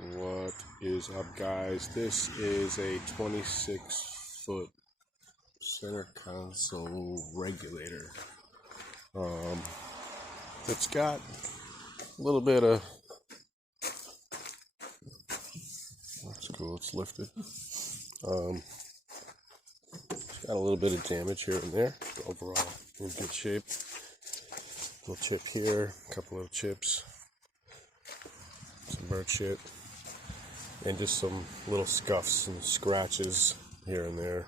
What is up, guys? This is a 26-foot center console regulator. It's got a little bit of, that's cool, it's lifted. It's got a little bit of damage here and there, but overall in good shape. Little chip here, a couple little chips, some bird shit, and just some little scuffs and scratches here and there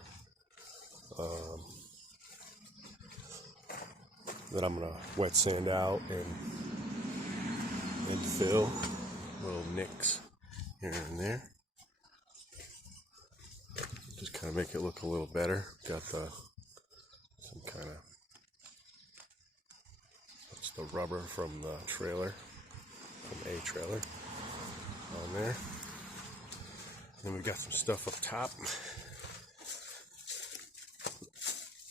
that I'm gonna wet sand out and fill. Little nicks here and there, just kind of make it look a little better. Got some kind of, that's the rubber from the trailer, from a trailer on there. Then we've got some stuff up top.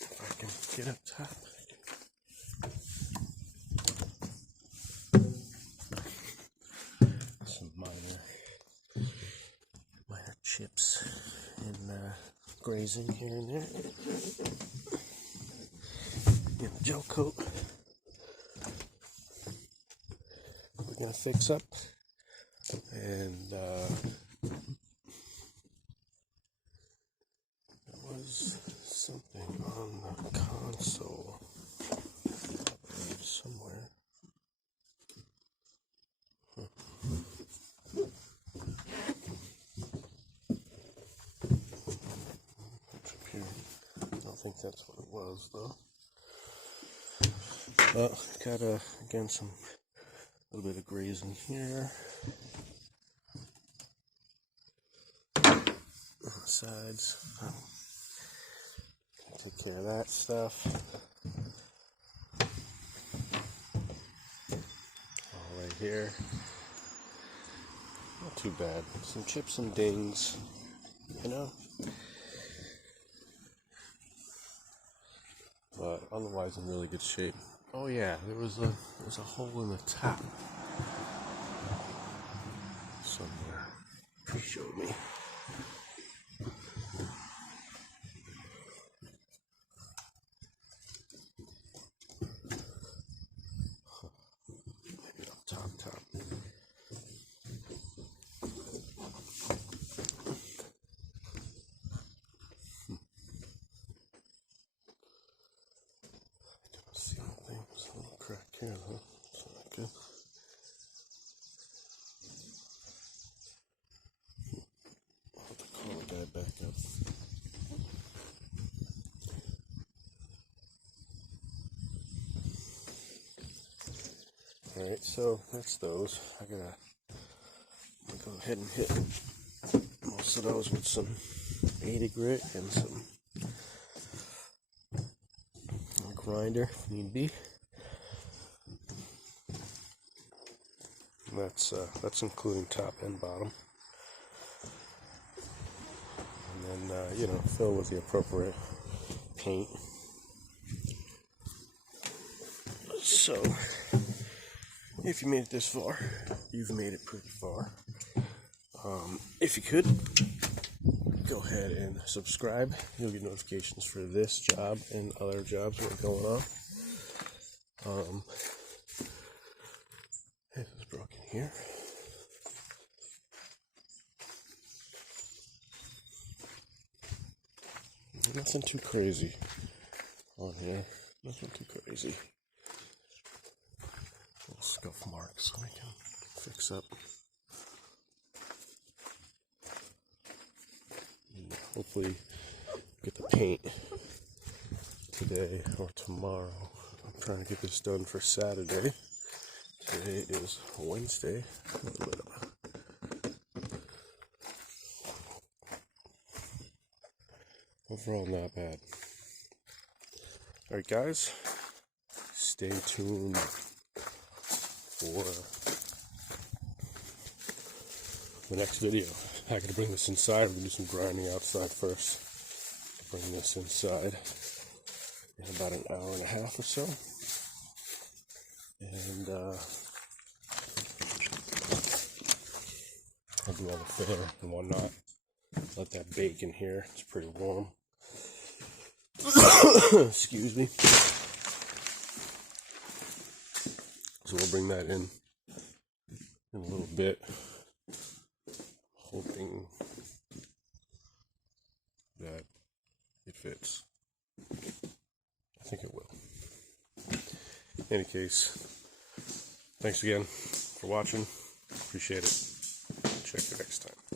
If I can get up top. Some minor chips and grazing here and there. And the gel coat we're gonna fix up, and there was something on the console somewhere. I don't think that's what it was, though. Got again a little bit of grazing here on the sides. Take care of that stuff. All right here. Not too bad. Some chips and dings, you know. But otherwise in really good shape. Oh yeah, there was a hole in the top somewhere. He showed me. Maybe up top. Crack here, huh? That's not good. I'll have to call the guy back up. Alright, so that's those. I'm gonna go ahead and hit most of those with some awlgrip and some grinder if need be. That's including top and bottom, and then fill with the appropriate paint. So if you made it this far, you've made it pretty far. If you could go ahead and subscribe, you'll get notifications for this job and other jobs that are going on. It is broken here. Nothing too crazy on here. Nothing too crazy. Little scuff marks we can fix up. And hopefully get the paint today or tomorrow. I'm trying to get this done for Saturday. Today is Wednesday. A little bit of overall not bad. Alright guys, stay tuned for the next video. I gotta bring this inside. We're gonna do some grinding outside first. Bring this inside in about an hour and a half or so. And I'll do all the filler and whatnot. Let that bake in here. It's pretty warm. Excuse me. So we'll bring that in a little bit. Hoping that it fits. I think it will. In any case, thanks again for watching. Appreciate it. Check you next time.